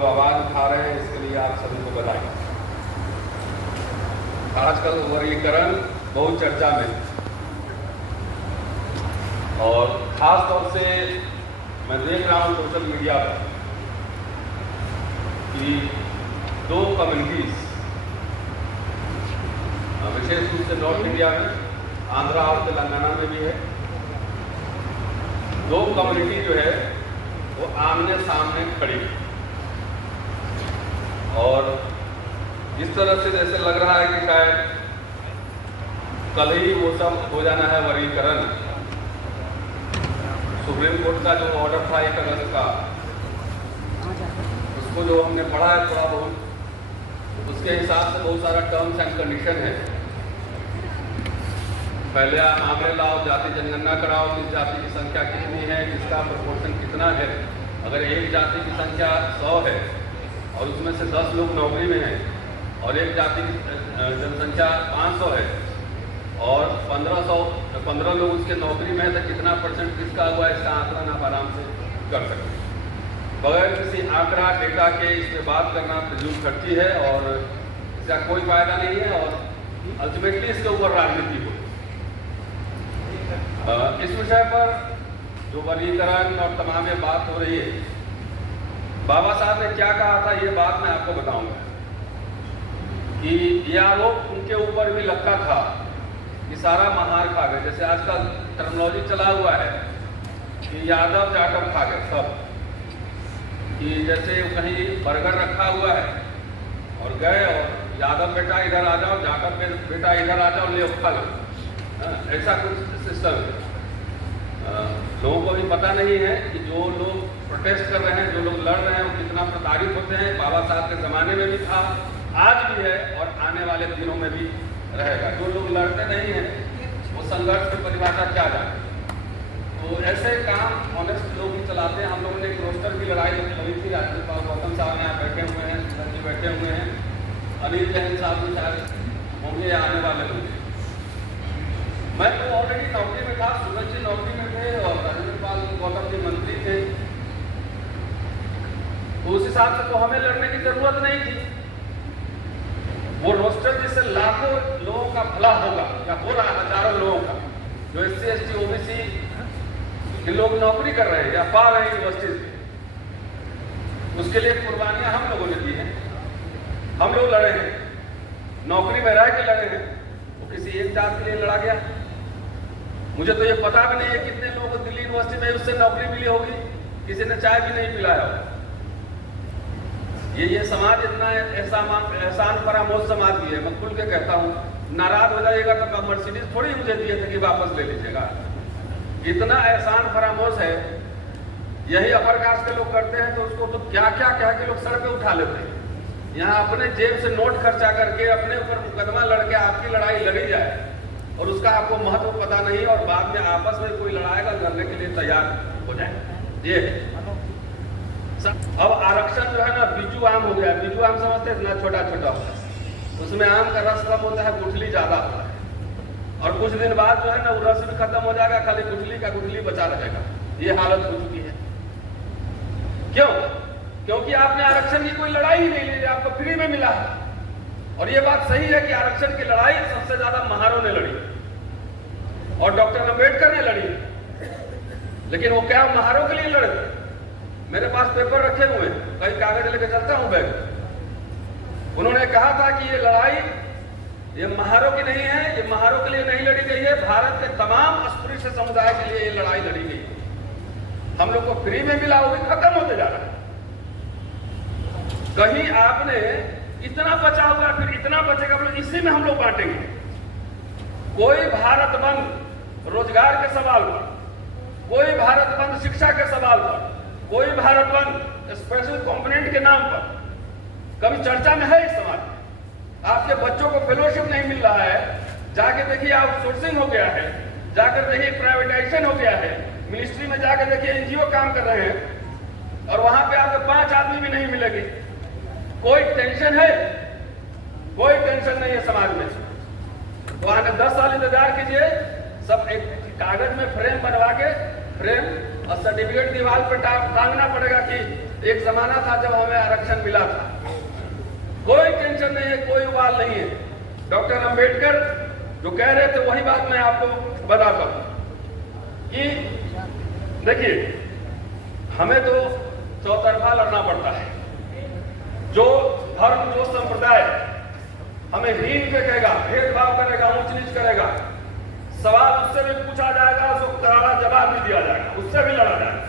जो आवाज़ उठा रहे हैं इसके लिए आप सभी को बधाई। आजकल वर्गीकरण बहुत चर्चा में, और ख़ास तौर से मैं देख रहा हूँ सोशल मीडिया पर कि दो कम्युनिटीज़, विशेष रूप से नॉर्थ इंडिया में, आंध्रा और तेलंगाना में भी है, दो कम्युनिटी जो है वो आमने सामने खड़ी है। और इस तरह से जैसे लग रहा है कि शायद कल ही वो सब हो जाना है वर्गीकरण। सुप्रीम कोर्ट का जो ऑर्डर था 1 अगस्त का, उसको जो हमने पढ़ा है थोड़ा बहुत, उसके हिसाब से बहुत सारा टर्म्स एंड कंडीशन है। पहले आंकड़े लाओ, जाति जनगणना कराओ, किस जाति की संख्या कितनी है, किसका प्रोपोर्शन कितना है। अगर एक जाति की संख्या 100 है और उसमें से 10 लोग नौकरी में हैं और एक जाति की जनसंख्या 500 है और 15 लोग उसके नौकरी में है, तो कितना परसेंट किसका हुआ, इसका आंकलन आप आराम से कर सकते हैं। बगैर किसी आंकड़ा डेटा के इस पर बात करना फिजूल खर्ची है और इसका कोई फायदा नहीं है, और अल्टीमेटली इसके ऊपर राजनीति हो। इस विषय पर जो वर्गीकरण और तमाम ये बात हो रही है, बाबा साहब ने क्या कहा था ये बात मैं आपको बताऊंगा कि यह आरोप उनके ऊपर भी लगता था कि सारा महार खा गए। जैसे आजकल टर्मिनोलॉजी चला हुआ है कि यादव जाटव खा गए सब, कि जैसे कहीं बर्गर रखा हुआ है और गए और यादव बेटा इधर आ जाओ, जाटव बेटा इधर आ जाओ, ले खा लो, ऐसा कुछ सिस्टम है। लोगों को भी पता नहीं है कि जो लोग प्रोटेस्ट कर रहे हैं, जो लोग लड़ रहे हैं, वो कितना प्रताड़ित होते हैं। बाबा साहब के ज़माने में भी था, आज भी है और आने वाले दिनों में भी रहेगा। जो लोग लड़ते नहीं हैं वो संघर्ष की परिभाषा क्या जाने। तो ऐसे काम ऑनेस्ट लोग ही चलाते हैं। हम लोगों ने एक रोस्टर की लड़ाई लड़ी थी, राज्यपाल गौतम साहब यहाँ बैठे हुए हैं, सुधन जी बैठे हुए हैं, अनिल जैन साहब भी शायद होंगे या आने वाले होंगे। मैं तो ऑलरेडी नौकरी में था, सुधन जी नौकरी में थे और राज्यपाल गौतम जी मंत्री थे, तो उस हिसाब से तो हमें लड़ने की जरूरत नहीं थी। वो रोस्टर जिससे लाखों लोगों का भला होगा या हो रहा है, हजारों लोगों का, जो SC ST OBC के लोग नौकरी कर रहे हैं या पा रहे हैं यूनिवर्सिटीज में, उसके लिए कुर्बानियां हम लोगों ने दी हैं। हम लोग लड़े हैं, नौकरी में रह के लड़े हैं। वो किसी एक जात के लिए लड़ा गया। मुझे तो ये पता भी नहीं है कितने लोगों को दिल्ली यूनिवर्सिटी में उससे नौकरी मिली होगी, किसी ने चाय भी नहीं पिलाया हो। ये समाज इतना एहसान फरामोश समाज भी है। मैं खुल के कहता हूँ, नाराज हो जाइएगा तो मर्सिडीज थोड़ी मुझे दिए थे कि वापस ले लीजिएगा। इतना एहसान फरामोश है। यही अपर कास्ट के लोग करते हैं तो उसको तो क्या क्या कह के लोग सर पे उठा लेते हैं। यहाँ अपने जेब से नोट खर्चा करके अपने ऊपर मुकदमा लड़के आपकी लड़ाई लड़ी जाए और उसका आपको महत्व पता नहीं, और बाद में आपस में कोई लड़ाएगा, लड़ने के लिए तैयार हो जाए। ये अब आरक्षण जो है ना बीजू आम हो गया। बीजू आम समझते हैं ना, छोटा छोटा होता है, उसमें आम का रस कम होता है, गुठली ज्यादा होता है, और कुछ दिन बाद जो है ना वो रस भी खत्म हो जाएगा, खाली गुठली का गुठली बचा रहेगा। ये हालत हो चुकी है। क्यों? क्योंकि आपने आरक्षण की कोई लड़ाई ही नहीं ली, आपको फ्री में मिला है। और ये बात सही है कि आरक्षण की लड़ाई सबसे ज्यादा महारों ने लड़ी और डॉक्टर अम्बेडकर ने लड़ी, लेकिन वो क्या महारों के लिए लड़े? मेरे पास पेपर रखे हुए हैं, कई कागज लेके चलता हूं बैग। उन्होंने कहा था कि ये लड़ाई ये महारों की नहीं है, ये महारों के लिए नहीं लड़ी गई है, भारत के तमाम अस्पृश्य समुदाय के लिए ये लड़ाई लड़ी गई है। हम लोग को फ्री में मिला, वो भी खत्म होते जा रहा है। कहीं आपने इतना बचा हुआ, फिर इतना बचेगा, बोले इसी में हम लोग बांटेंगे। कोई भारत बंद रोजगार के सवाल पर, कोई भारत बंद शिक्षा के सवाल पर, कोई भारत बंद स्पेशल कंपोनेंट के नाम पर कभी चर्चा में है इस समाज में? आपके बच्चों को फेलोशिप नहीं मिल रहा है, जाके देखिए आउटसोर्सिंग हो गया है, जाकर देखिए प्राइवेटाइजेशन हो गया है, मिनिस्ट्री में जाकर देखिए NGO काम कर रहे हैं और वहां पे आपको 5 आदमी भी नहीं मिलेगी। कोई टेंशन है? कोई टेंशन नहीं है समाज में। तो आगे 10 साल इंतजार कीजिए, सब एक कागज में फ्रेम बनवा के, फ्रेम और सर्टिफिकेट दीवार पर टांगना पड़ेगा कि एक जमाना था जब हमें आरक्षण मिला था, कोई टेंशन नहीं है, कोई उबाल नहीं है। डॉक्टर अंबेडकर जो कह रहे थे वही बात मैं आपको बताता हूं कि देखिए, हमें तो चौतरफा लड़ना पड़ता है। जो धर्म, जो संप्रदाय हमें हीन के कहेगा, भेदभाव करेगा, ऊंच नीच करेगा, सवाल उससे भी पूछा जाएगा, उसको करारा जवाब भी दिया जाएगा, उससे भी लड़ा जाएगा।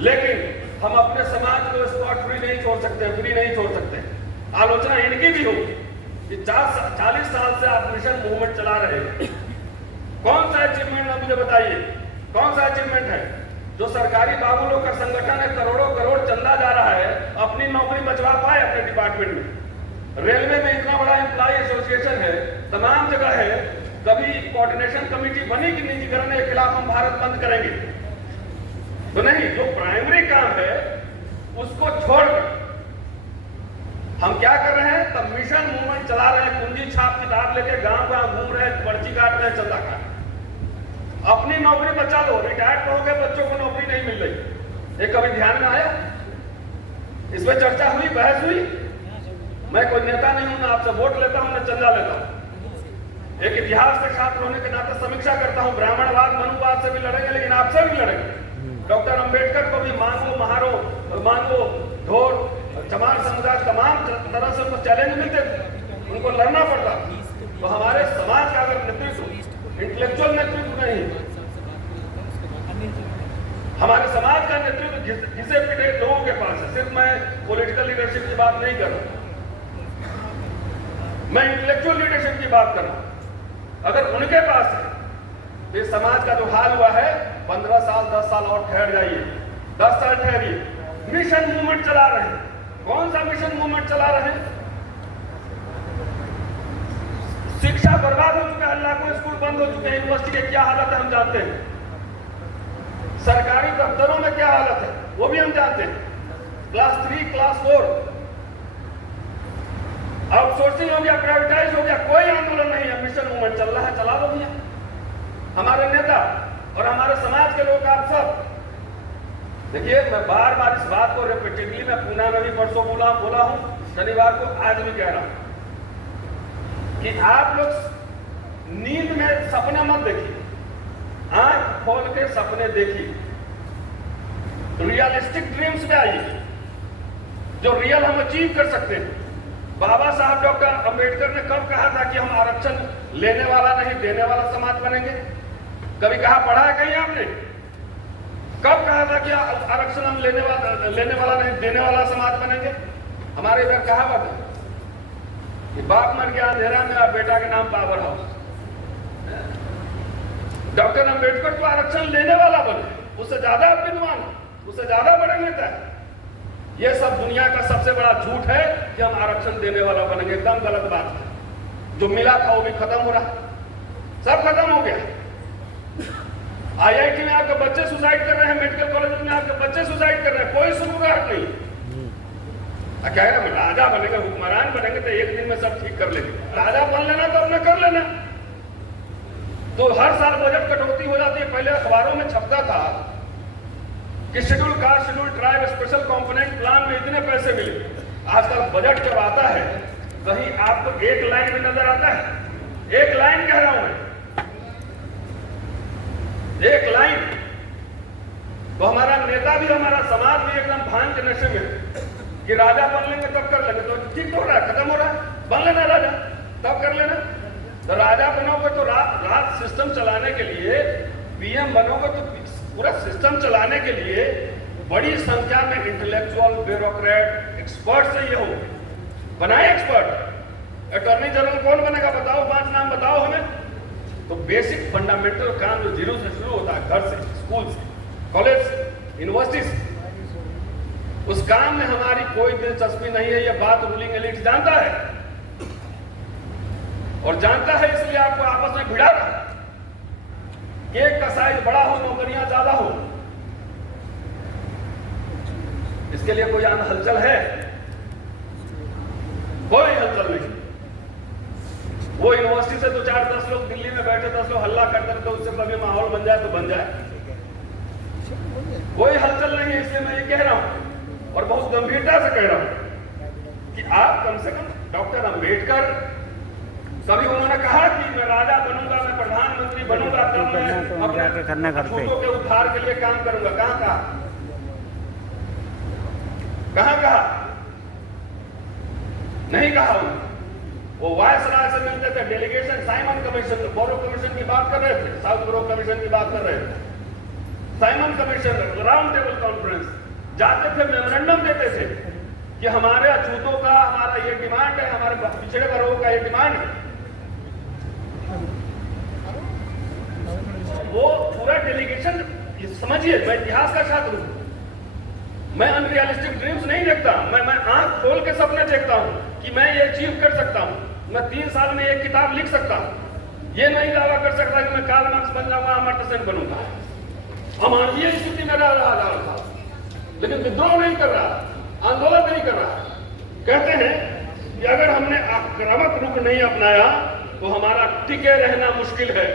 लेकिन हम अपने समाज को स्पॉट फ्री नहीं छोड़ सकते, फ्री नहीं छोड़ सकते। आलोचना इनकी भी होगी कि 40 साल से आप मिशन मूवमेंट चला रहे हैं, कौन सा अचीवमेंट है मुझे बताइए, कौन सा अचीवमेंट है? जो सरकारी बाबू लोग का संगठन है, करोड़ों करोड़ चंदा जा रहा है, अपनी नौकरी बचवा पाए अपने डिपार्टमेंट में। रेलवे में इतना बड़ा एम्प्लॉय एसोसिएशन है, तमाम जगह है, कभी कोऑर्डिनेशन कमेटी बनी कि निजीकरण के खिलाफ हम भारत बंद करेंगे? तो नहीं, जो प्राइमरी काम है उसको छोड़कर हम क्या कर रहे हैं? तब मिशन मूवमेंट चला रहे हैं, कुंजी छाप किताब लेके गांव गांव घूम रहे हैं, पर्ची काट रहे हैं, चंदा काट। अपनी नौकरी बचा लो, रिटायर्ड हो गए, बच्चों को नौकरी नहीं मिल रही, ये कभी ध्यान में आया? इस पर चर्चा हुई, बहस हुई? मैं कोई नेता नहीं हूं, ना आपसे वोट लेता हूं, ना चंदा लेता हूं। एक इतिहास के छात्र होने के नाते समीक्षा करता हूं। ब्राह्मणवाद, मनुवाद से भी लड़ेंगे, लेकिन आपसे भी लड़ेंगे। डॉक्टर अंबेडकर को भी मांगो, महारो, मांगो, ढोर, चमार समुदाय, तमाम तरह से उनको चैलेंज मिलते थे, उनको लड़ना पड़ता। तो हमारे समाज का अगर नेतृत्व, इंटेलेक्चुअल नेतृत्व नहीं, हमारे समाज का नेतृत्व घिसे पिटे लोगों के पास है। सिर्फ मैं पॉलिटिकल लीडरशिप की बात नहीं कर रहा, मैं इंटेलेक्चुअल लीडरशिप की बात कर रहा हूं। अगर उनके पास है, तो समाज का जो हाल हुआ है, 15 साल 10 साल और ठहर जाइए, 10 साल ठहरिए। मिशन मूवमेंट चला रहे हैं, कौन सा मिशन मूवमेंट चला रहे हैं? शिक्षा बर्बाद हो चुका है, लाखों स्कूल बंद हो चुके हैं, यूनिवर्सिटी की क्या हालत है हम जानते हैं, सरकारी दफ्तरों में क्या हालत है वो भी हम जानते हैं। क्लास 3, क्लास 4 आउटसोर्सिंग हो गया, प्राइवेटाइज हो गया, कोई आंदोलन नहीं है, मिशन मूवमेंट चल रहा है, चला दो भैया। हमारे नेता और हमारे समाज के लोग, आप सब देखिए, मैं बार बार इस बात को रिपीटेडली मैं पूना में भी परसों बोला हूं, शनिवार को आज भी कह रहा हूं कि आप लोग नींद में सपने मत देखिए, आंख खोल के सपने देखिए, रियलिस्टिक ड्रीम्स में आइए, जो रियल हम अचीव कर सकते हैं। बाबा साहब डॉक्टर अंबेडकर ने कब कहा था कि हम आरक्षण लेने वाला नहीं देने वाला समाज बनेंगे? कभी कहा, पढ़ा है कहीं आपने? कब कहा था कि आरक्षण हम लेने वाला नहीं देने वाला समाज बनेंगे? हमारे इधर कहावत है कि बाप मर गया अंधेरा में और बेटा के नाम पावर हाउस। डॉक्टर अंबेडकर तो आरक्षण लेने वाला बने, उससे ज्यादा विद्वान, उससे ज्यादा बड़े नेता है। यह सब दुनिया का सबसे बड़ा झूठ है कि हम आरक्षण देने वाला बनेंगे, एकदम गलत बात है। जो मिला था वो भी खत्म हो रहा, सब खत्म हो गया। IIT में आपके बच्चे सुसाइड कर रहे हैं, मेडिकल कॉलेज में आपके बच्चे सुसाइड कर रहे हैं, कोई सुनवाई नहीं। कह रहे हैं राजा बनेंगे, हुक्मरान बनेंगे तो एक दिन में सब ठीक कर लेंगे। राजा बन लेना तो अपने कर लेना। तो हर साल बजट कटौती हो जाती है। पहले अखबारों में छपता था कि schedule caste, schedule tribe, special component plan में इतने पैसे मिले। आजकल बजट जब आता है, कहीं आपको एक लाइन में नजर आता है? एक लाइन कह रहा हूं मैं, एक लाइन। तो हमारा नेता भी, हमारा समाज भी एकदम भांग के नशे में कि राजा बन लेंगे तब कर लेंगे। तो ठीक हो रहा है, खत्म हो रहा है, बन लेना राजा, तब कर लेना। तो राजा बनोगे तो रात सिस्टम चलाने के लिए, PM बनोगे तो पूरा सिस्टम चलाने के लिए बड़ी संख्या में इंटेलेक्चुअल, ब्यूरोक्रेट, एक्सपर्ट चाहिए होंगे। बनाए एक्सपर्ट। अटॉर्नी जनरल कौन बनेगा बताओ, 5 नाम बताओ हमें। तो बेसिक फंडामेंटल काम जो जीरो से शुरू होता है, घर से, स्कूल से, कॉलेज से, यूनिवर्सिटी से, उस काम में हमारी कोई दिलचस्पी नहीं है। यह बात रूलिंग एलिट जानता है, और जानता है इसलिए आपको आपस में भिड़ा रहा है। केक का साइज बड़ा हो, नौकरियां ज्यादा हो, इसके लिए कोई हलचल है? कोई हलचल नहीं। वो यूनिवर्सिटी से 2-4-10 लोग दिल्ली में बैठे, 10 लोग हल्ला करते हैं, तो उससे कभी माहौल बन जाए तो बन जाए, कोई हलचल नहीं है। इसलिए मैं ये कह रहा हूं और बहुत गंभीरता से कह रहा हूं कि आप कम से कम डॉक्टर अंबेडकर, कभी उन्होंने कहा कि मैं राजा बनूंगा, मैं प्रधानमंत्री बनूंगा, तब मैं अपने अछूतों के उद्धार के लिए काम करूंगा? कहां कहा? कहां कहा? नहीं कहा उन्होंने। वो वायसराय से मिलते थे, डेलीगेशन साइमन कमीशन, बोरो कमीशन की बात कर रहे थे, साउथ बोरो कमीशन की बात कर रहे थे, Simon commission, round table conference जाते थे, मेमोरेंडम देते थे कि हमारे अछूतों का हमारा ये डिमांड है, हमारे पिछड़े वर्गों का ये डिमांड है। वो पूरा डेलीगेशन, समझिए, मैं इतिहास का छात्र हूं, मैं अनरियलिस्टिक ड्रीम्स नहीं देखता, मैं आंख खोल के सपने देखता हूं कि मैं ये अचीव कर सकता हूं, मैं 3 साल में एक किताब लिख सकता हूं। ये नहीं दावा कर सकता कि मैं कार्ल मार्क्स बन जाऊंगा, अमर्त्य सेन बनूंगा। अमानवीय स्थिति में रह रहा था, लेकिन विद्रोह नहीं कर रहा, आंदोलन नहीं कर रहा। कहते हैं कि अगर हमने आक्रामक रुख नहीं अपनाया तो हमारा टिके रहना मुश्किल है।